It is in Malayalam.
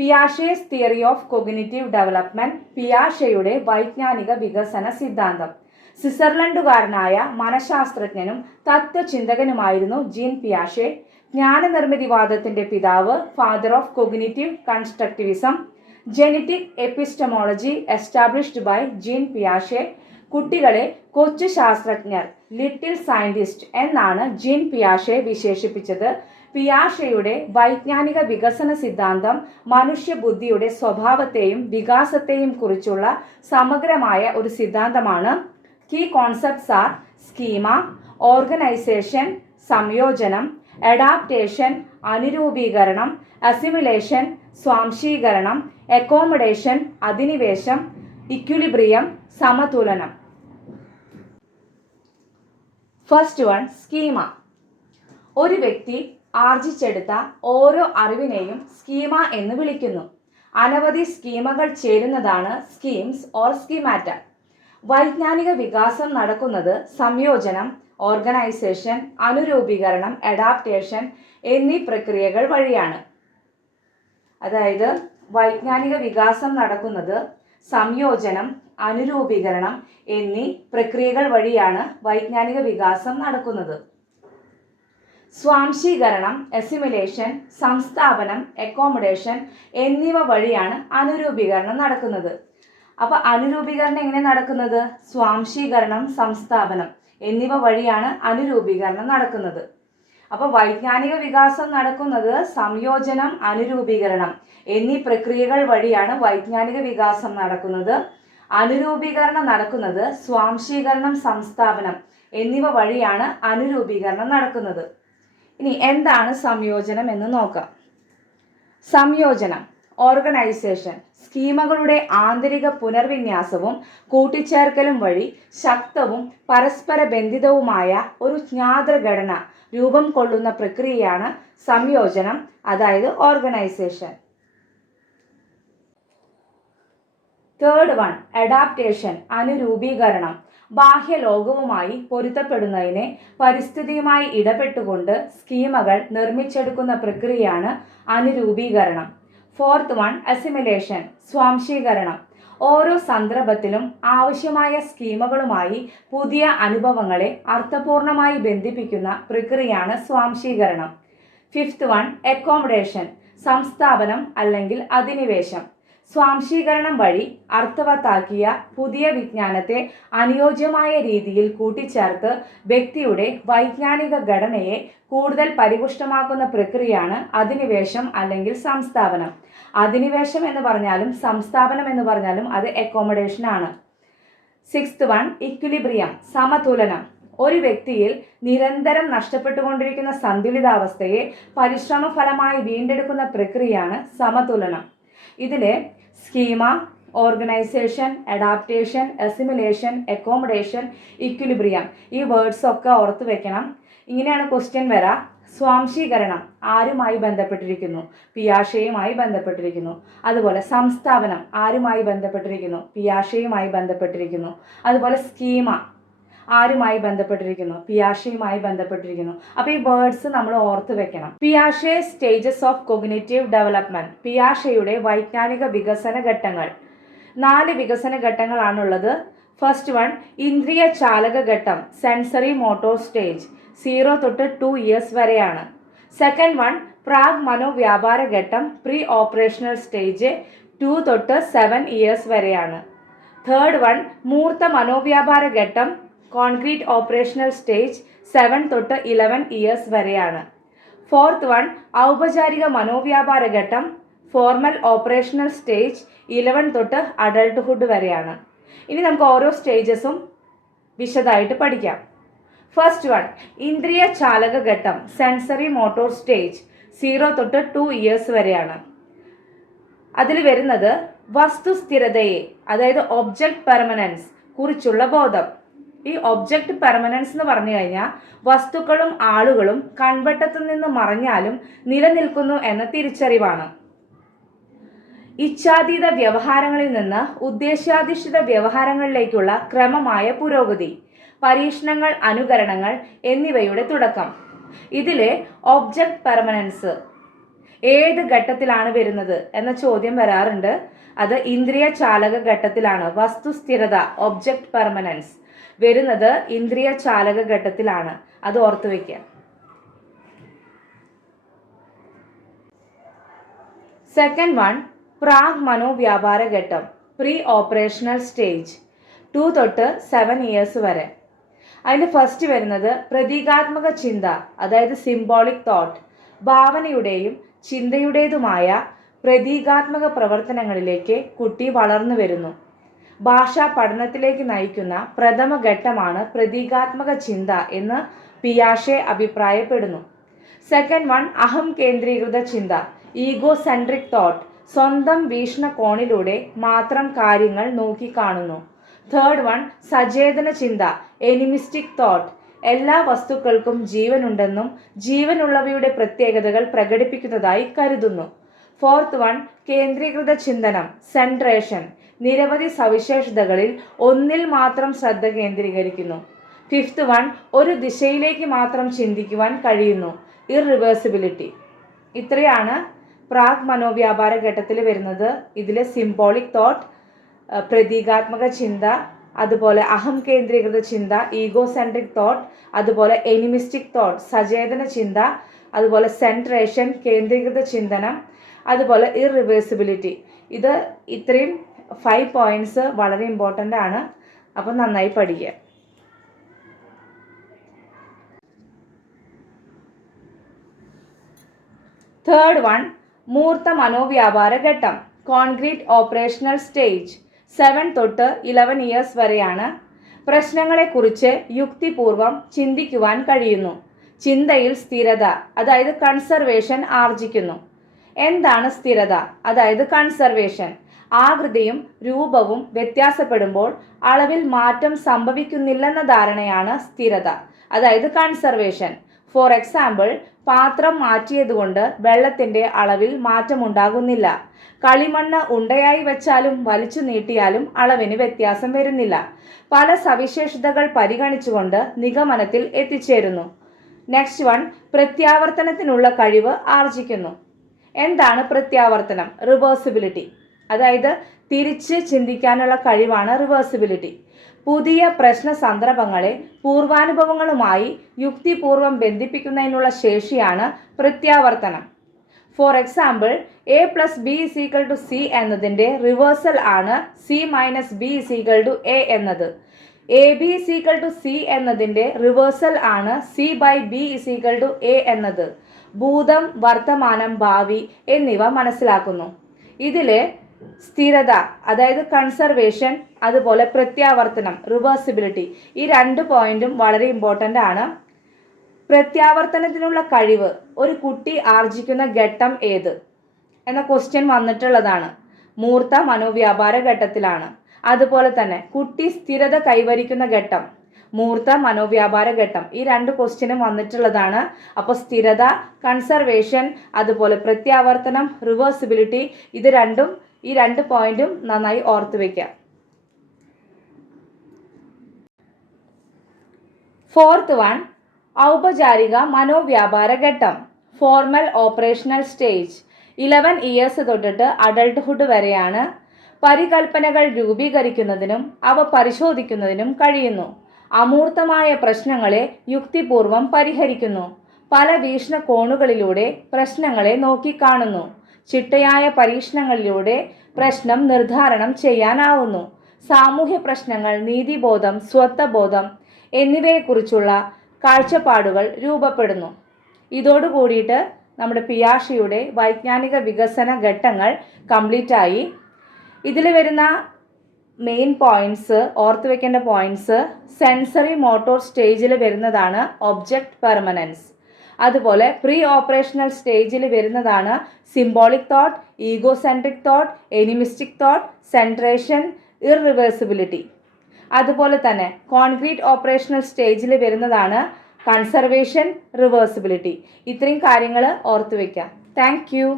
Piaget's theory of cognitive development, പിയാഷയുടെ വൈജ്ഞാനിക വികസന സിദ്ധാന്തം. സ്വിറ്റ്സർലൻഡുകാരനായ മനഃശാസ്ത്രജ്ഞനും തത്വചിന്തകനുമായിരുന്നു ജീൻ പിയാഷെ. ജ്ഞാനനിർമ്മിതിവാദത്തിന്റെ പിതാവ്, father of cognitive constructivism. Genetic epistemology established by Jean പിയാഷെ. കുട്ടികളെ കൊച്ചു ശാസ്ത്രജ്ഞർ, ലിറ്റിൽ സയന്റിസ്റ്റ് എന്നാണ് ജീൻ പിയാഷെ വിശേഷിപ്പിച്ചത്. പിയാഷെയുടെ വൈജ്ഞാനിക വികസന സിദ്ധാന്തം മനുഷ്യബുദ്ധിയുടെ സ്വഭാവത്തെയും വികാസത്തെയും കുറിച്ചുള്ള സമഗ്രമായ ഒരു സിദ്ധാന്തമാണ്. Key concepts are schema, organisation, സംയോജനം, അഡാപ്റ്റേഷൻ, അനുരൂപീകരണം, അസിമിലേഷൻ, സ്വാംശീകരണം, അക്കോമഡേഷൻ, അധിനിവേശം, ഇക്വിലിബ്രിയം, സമതുലനം. First one, schema. ഒരു വ്യക്തി ആർജിച്ചെടുത്ത ഓരോ അറിവിനെയും സ്കീമ എന്ന് വിളിക്കുന്നു. അനവധി സ്കീമകൾ ചേരുന്നതാണ് സ്കീംസ് ഓർ സ്കീമാറ്റ. വൈജ്ഞാനിക വികാസം നടക്കുന്നത് സംയോജനം, ഓർഗനൈസേഷൻ, അനുരൂപീകരണം, അഡാപ്റ്റേഷൻ എന്നീ പ്രക്രിയകൾ വഴിയാണ്. അതായത് വൈജ്ഞാനിക വികാസം നടക്കുന്നത് സംയോജനം, അനുരൂപീകരണം എന്നീ പ്രക്രിയകൾ വഴിയാണ് വൈജ്ഞാനിക വികാസം നടക്കുന്നത്. സ്വാംശീകരണം, അസിമിലേഷൻ, സംസ്ഥാപനം, അക്കോമഡേഷൻ എന്നിവ വഴിയാണ് അനുരൂപീകരണം നടക്കുന്നത്. അപ്പൊ അനുരൂപീകരണം എങ്ങനെ നടക്കുന്നത്? സ്വാംശീകരണം, സംസ്ഥാപനം എന്നിവ വഴിയാണ് അനുരൂപീകരണം നടക്കുന്നത്. അപ്പൊ വൈജ്ഞാനിക വികാസം നടക്കുന്നത് സംയോജനം, അനുരൂപീകരണം എന്നീ പ്രക്രിയകൾ വഴിയാണ് വൈജ്ഞാനിക വികാസം നടക്കുന്നത്. അനുരൂപീകരണം നടക്കുന്നത് സ്വാംശീകരണം, സംസ്ഥാപനം എന്നിവ വഴിയാണ് അനുരൂപീകരണം നടക്കുന്നത്. ഇനി എന്താണ് സംയോജനം എന്ന് നോക്കാം. സംയോജനം, ഓർഗനൈസേഷൻ, സ്കീമകളുടെ ആന്തരിക പുനർവിന്യാസവും കൂട്ടിച്ചേർക്കലും വഴി ശക്തവും പരസ്പര ബന്ധിതവുമായ ഒരു ജ്ഞാതൃഘടന രൂപം കൊള്ളുന്ന പ്രക്രിയയാണ് സംയോജനം, അതായത് ഓർഗനൈസേഷൻ. തേർഡ് വൺ, അഡാപ്റ്റേഷൻ, അനുരൂപീകരണം. ബാഹ്യലോകവുമായി പൊരുത്തപ്പെടുന്നതിനെ പരിസ്ഥിതിയുമായി ഇടപെട്ടുകൊണ്ട് സ്കീമകൾ നിർമ്മിച്ചെടുക്കുന്ന പ്രക്രിയയാണ് അനുരൂപീകരണം. ഫോർത്ത് വൺ, അസിമിലേഷൻ, സ്വാംശീകരണം. ഓരോ സന്ദർഭത്തിലും ആവശ്യമായ സ്കീമകളുമായി പുതിയ അനുഭവങ്ങളെ അർത്ഥപൂർണമായി ബന്ധിപ്പിക്കുന്ന പ്രക്രിയയാണ് സ്വാംശീകരണം. ഫിഫ്ത്ത് വൺ, അക്കോമഡേഷൻ, സംസ്ഥാപനം അല്ലെങ്കിൽ അധിനിവേശം. സ്വാംശീകരണം വഴി അർത്ഥവത്താക്കിയ പുതിയ വിജ്ഞാനത്തെ അനുയോജ്യമായ രീതിയിൽ കൂട്ടിച്ചേർത്ത് വ്യക്തിയുടെ വൈജ്ഞാനിക ഘടനയെ കൂടുതൽ പരിപുഷ്ടമാക്കുന്ന പ്രക്രിയയാണ് അധിനിവേശം അല്ലെങ്കിൽ സംസ്ഥാപനം. അധിനിവേശം എന്ന് പറഞ്ഞാലും സംസ്ഥാപനം എന്ന് പറഞ്ഞാലും അത് അക്കോമഡേഷൻ ആണ്. സിക്സ്ത് വൺ, ഇക്വിലിബ്രിയം, സമതുലനം. ഒരു വ്യക്തിയിൽ നിരന്തരം നഷ്ടപ്പെട്ടുകൊണ്ടിരിക്കുന്ന സന്തുലിതാവസ്ഥയെ പരിശ്രമ ഫലമായി വീണ്ടെടുക്കുന്ന പ്രക്രിയയാണ് സമതുലനം. ഇതിലെ schema, organisation, adaptation, assimilation, accommodation, equilibrium ഈ വേർഡ്സ് ഒക്കെ ഓർത്ത് വെക്കണം. ഇങ്ങനെയാണ് ക്വസ്റ്റ്യൻ വരാ. സ്വാംശീകരണം ആരുമായി ബന്ധപ്പെട്ടിരിക്കുന്നു? പിയാഷെയുമായി ബന്ധപ്പെട്ടിരിക്കുന്നു. അതുപോലെ സംസ്ഥാപനം ആരുമായി ബന്ധപ്പെട്ടിരിക്കുന്നു? പിയാഷെയുമായി ബന്ധപ്പെട്ടിരിക്കുന്നു. അതുപോലെ സ്കീമ ആരുമായി ബന്ധപ്പെട്ടിരിക്കുന്നു? പിയാഷെയുമായി ബന്ധപ്പെട്ടിരിക്കുന്നു. അപ്പോൾ ഈ വേർഡ്സ് നമ്മൾ ഓർത്ത് വെക്കണം. പിയാഷെ സ്റ്റേജസ് ഓഫ് കൊഗ്നിറ്റീവ് ഡെവലപ്മെന്റ്, പിയാഷെയുടെ വൈജ്ഞാനിക വികസന ഘട്ടങ്ങൾ. 4 വികസന ഘട്ടങ്ങളാണുള്ളത്. ഫസ്റ്റ് വൺ, ഇന്ദ്രിയ ചാലക ഘട്ടം, സെൻസറി മോട്ടോർ സ്റ്റേജ്, 0 തൊട്ട് 2 ഇയേഴ്സ് വരെയാണ്. സെക്കൻഡ് വൺ, പ്രാഗ് മനോവ്യാപാര ഘട്ടം, പ്രീ ഓപ്പറേഷണൽ സ്റ്റേജ്, 2 തൊട്ട് 7 ഇയേഴ്സ് വരെയാണ്. തേർഡ് വൺ, മൂർത്ത മനോവ്യാപാര ഘട്ടം, കോൺക്രീറ്റ് ഓപ്പറേഷണൽ സ്റ്റേജ്, 7 തൊട്ട് 11 ഇയേഴ്സ് വരെയാണ്. ഫോർത്ത് വൺ, ഔപചാരിക മനോവ്യാപാര ഘട്ടം, ഫോർമൽ ഓപ്പറേഷണൽ സ്റ്റേജ്, 11 തൊട്ട് അഡൾട്ട്ഹുഡ് വരെയാണ്. ഇനി നമുക്ക് ഓരോ സ്റ്റേജസും വിശദമായിട്ട് പഠിക്കാം. ഫസ്റ്റ് വൺ, ഇന്ദ്രിയ ചാലക ഘട്ടം, സെൻസറി മോട്ടോർ സ്റ്റേജ്, 0 തൊട്ട് 2 ഇയേഴ്സ് വരെയാണ്. അതിൽ വരുന്നത് വസ്തുസ്ഥിരതയെ, അതായത് ഒബ്ജക്റ്റ് പെർമനൻസ് കുറിച്ചുള്ള ബോധം. ഈ ഒബ്ജക്റ്റ് പെർമനൻസ് എന്ന് പറഞ്ഞു കഴിഞ്ഞാൽ വസ്തുക്കളും ആളുകളും കൺവെട്ടത്തിൽ നിന്ന് മറഞ്ഞാലും നിലനിൽക്കുന്നു എന്ന തിരിച്ചറിവാണ്. ഇച്ഛാതീത വ്യവഹാരങ്ങളിൽ നിന്ന് ഉദ്ദേശ്യാധിഷ്ഠിത വ്യവഹാരങ്ങളിലേക്കുള്ള ക്രമമായ പുരോഗതി, പരീക്ഷണങ്ങൾ, അനുകരണങ്ങൾ എന്നിവയുടെ തുടക്കം. ഇതിലെ ഒബ്ജക്റ്റ് പെർമനൻസ് ഏത് ഘട്ടത്തിലാണ് വരുന്നത് എന്ന ചോദ്യം വരാറുണ്ട്. അത് ഇന്ദ്രിയ ചാലക ഘട്ടത്തിലാണ്. വസ്തുസ്ഥിരത ഒബ്ജക്റ്റ് പെർമനൻസ് വരുന്നത് ഇന്ദ്രിയ ചാലക ഘട്ടത്തിലാണ്. അത് ഓർത്തു വയ്ക്കുക. സെക്കൻഡ് വൺ, പ്രാഗ് മനോവ്യാപാര ഘട്ടം, പ്രീ ഓപ്പറേഷണൽ സ്റ്റേജ് 2 തൊട്ട് 7 ഇയേഴ്സ് വരെ. അതിൽ ഫസ്റ്റ് വരുന്നത് പ്രതീകാത്മക ചിന്ത, അതായത് സിംബോളിക് തോട്ട്. ഭാവനയുടെയും ചിന്തയുടേതുമായ പ്രതീകാത്മക പ്രവർത്തനങ്ങളിലേക്ക് കുട്ടി വളർന്നു വരുന്നു. ഭാഷാ പഠനത്തിലേക്ക് നയിക്കുന്ന പ്രഥമ ഘട്ടമാണ് പ്രതീകാത്മക ചിന്ത എന്ന് പിയാഷെ അഭിപ്രായപ്പെടുന്നു. സെക്കൻഡ് വൺ, അഹം കേന്ദ്രീകൃത ചിന്ത, ഈഗോ സെൻട്രിക് തോട്ട്. സ്വന്തം വീക്ഷണകോണിലൂടെ മാത്രം കാര്യങ്ങൾ നോക്കിക്കാണുന്നു. തേർഡ് വൺ, സചേതന ചിന്ത, എനിമിസ്റ്റിക് തോട്ട്. എല്ലാ വസ്തുക്കൾക്കും ജീവനുണ്ടെന്നും ജീവനുള്ളവയുടെ പ്രത്യേകതകൾ പ്രകടിപ്പിക്കുന്നതായി കരുതുന്നു. ഫോർത്ത് വൺ, കേന്ദ്രീകൃത ചിന്തനം, സെൻട്രേഷൻ. നിരവധി സവിശേഷതകളിൽ ഒന്നിൽ മാത്രം ശ്രദ്ധ കേന്ദ്രീകരിക്കുന്നു. ഫിഫ്ത്ത് വൺ, ഒരു ദിശയിലേക്ക് മാത്രം ചിന്തിക്കുവാൻ കഴിയുന്നു, ഇർറിവേഴ്സിബിലിറ്റി. ഇത്രയാണ് പ്രാഗ് മനോവ്യാപാര ഘട്ടത്തിൽ വരുന്നത്. ഇതിൽ സിംബോളിക് തോട്ട്, പ്രതീകാത്മക ചിന്ത, അതുപോലെ അഹം കേന്ദ്രീകൃത ചിന്ത, ഈഗോ സെൻട്രിക് തോട്ട്, അതുപോലെ എനിമിസ്റ്റിക് തോട്ട്, സചേതന ചിന്ത, അതുപോലെ സെൻട്രേഷൻ, കേന്ദ്രീകൃത ചിന്തനം, അതുപോലെ ഇർറിവേഴ്സിബിലിറ്റി. ഇത് ഇത്രയും 5 പോയിന്റ്സ് വളരെ ഇമ്പോർട്ടൻ്റ് ആണ്. അപ്പം നന്നായി പഠിക്കുക. തേർഡ് വൺ, മൂർത്ത മനോവ്യാപാര ഘട്ടം, കോൺക്രീറ്റ് ഓപ്പറേഷണൽ സ്റ്റേജ് 7 തൊട്ട് 11 ഇയേഴ്സ് വരെയാണ്. പ്രശ്നങ്ങളെക്കുറിച്ച് യുക്തിപൂർവം ചിന്തിക്കുവാൻ കഴിയുന്നു. ചിന്തയിൽ സ്ഥിരത, അതായത് കൺസർവേഷൻ ആർജിക്കുന്നു. എന്താണ് സ്ഥിരത, അതായത് കൺസർവേഷൻ? ആകൃതിയും രൂപവും വ്യത്യാസപ്പെടുമ്പോൾ അളവിൽ മാറ്റം സംഭവിക്കുന്നില്ലെന്ന ധാരണയാണ് സ്ഥിരത, അതായത് കൺസർവേഷൻ. ഫോർ എക്സാമ്പിൾ, പാത്രം മാറ്റിയതുകൊണ്ട് വെള്ളത്തിൻ്റെ അളവിൽ മാറ്റമുണ്ടാകുന്നില്ല. കളിമണ്ണ് ഉണ്ടയായി വെച്ചാലും വലിച്ചു നീട്ടിയാലും അളവിന് വ്യത്യാസം വരുന്നില്ല. പല സവിശേഷതകൾ പരിഗണിച്ചുകൊണ്ട് നിഗമനത്തിൽ എത്തിച്ചേരുന്നു. നെക്സ്റ്റ് വൺ, പ്രത്യാവർത്തനത്തിനുള്ള കഴിവ് ആർജിക്കുന്നു. എന്താണ് പ്രത്യാവർത്തനം? റിവേഴ്സിബിലിറ്റി, അതായത് തിരിച്ച് ചിന്തിക്കാനുള്ള കഴിവാണ് റിവേഴ്സിബിലിറ്റി. പുതിയ പ്രശ്ന സന്ദർഭങ്ങളെ പൂർവാനുഭവങ്ങളുമായി യുക്തിപൂർവം ബന്ധിപ്പിക്കുന്നതിനുള്ള ശേഷിയാണ് പ്രത്യാവർത്തനം. ഫോർ എക്സാമ്പിൾ, A+B=C എന്നതിൻ്റെ റിവേഴ്സൽ ആണ് C-B=A എന്നത്. AB=C എന്നതിൻ്റെ റിവേഴ്സൽ ആണ് C/B=A എന്നത്. ഭൂതം, വർത്തമാനം, ഭാവി എന്നിവ മനസ്സിലാക്കുന്നു. ഇതിലെ സ്ഥിരത, അതായത് കൺസർവേഷൻ, അതുപോലെ പ്രത്യാവർത്തനം, റിവേഴ്സിബിലിറ്റി, ഈ 2 പോയിന്റും വളരെ ഇമ്പോർട്ടൻ്റ് ആണ്. പ്രത്യാവർത്തനത്തിനുള്ള കഴിവ് ഒരു കുട്ടി ആർജിക്കുന്ന ഘട്ടം ഏത് എന്ന ക്വസ്റ്റ്യൻ വന്നിട്ടുള്ളതാണ്. മൂർത്ത മനോവ്യാപാര ഘട്ടത്തിലാണ്. അതുപോലെ തന്നെ കുട്ടി സ്ഥിരത കൈവരിക്കുന്ന ഘട്ടം, മൂർത്ത മനോവ്യാപാര ഘട്ടം, ഈ 2 ക്വസ്റ്റ്യനും വന്നിട്ടുള്ളതാണ്. അപ്പോൾ സ്ഥിരത, കൺസർവേഷൻ, അതുപോലെ പ്രത്യാവർത്തനം, റിവേഴ്സിബിലിറ്റി, ഈ 2 പോയിന്റും നന്നായി ഓർത്തു വയ്ക്കാം. ഫോർത്ത് വൺ, ഔപചാരിക മനോവ്യാപാര ഘട്ടം, ഫോർമൽ ഓപ്പറേഷണൽ സ്റ്റേജ് 11 ഇയേഴ്സ് തൊട്ടിട്ട് അഡൾട്ട്ഹുഡ് വരെയാണ്. പരികൽപ്പനകൾ രൂപീകരിക്കുന്നതിനും അവ പരിശോധിക്കുന്നതിനും കഴിയുന്നു. അമൂർത്തമായ പ്രശ്നങ്ങളെ യുക്തിപൂർവം പരിഹരിക്കുന്നു. പല വീക്ഷണകോണുകളിലൂടെ പ്രശ്നങ്ങളെ നോക്കിക്കാണുന്നു. ചിട്ടയായ പരീക്ഷണങ്ങളിലൂടെ പ്രശ്നം നിർദ്ധാരണം ചെയ്യാനാവുന്നു. സാമൂഹ്യ പ്രശ്നങ്ങൾ, നീതിബോധം, സ്വത്വബോധം എന്നിവയെക്കുറിച്ചുള്ള കാഴ്ചപ്പാടുകൾ രൂപപ്പെടുന്നു. ഇതോടുകൂടിയിട്ട് നമ്മുടെ പിയാഷെയുടെ വൈജ്ഞാനിക വികസന ഘട്ടങ്ങൾ കംപ്ലീറ്റ് ആയി. ഇതിൽ വരുന്ന മെയിൻ പോയിന്റ്സ്, ഓർത്ത് വെക്കേണ്ട പോയിന്റ്സ്, സെൻസറി മോട്ടോർ സ്റ്റേജിൽ വരുന്നതാണ് ഒബ്ജക്റ്റ് പെർമനൻസ്. അതുപോലെ പ്രീ ഓപ്പറേഷണൽ സ്റ്റേജിൽ വരുന്നതാണ് symbolic thought, ego centric thought, animistic thought, centration, irreversibility. അതുപോലെ തന്നെ കോൺക്രീറ്റ് ഓപ്പറേഷണൽ സ്റ്റേജിൽ വരുന്നതാണ് കൺസർവേഷൻ, റിവേഴ്സിബിലിറ്റി. ഇത്രയും കാര്യങ്ങൾ ഓർത്തു വയ്ക്കാം. Thank you.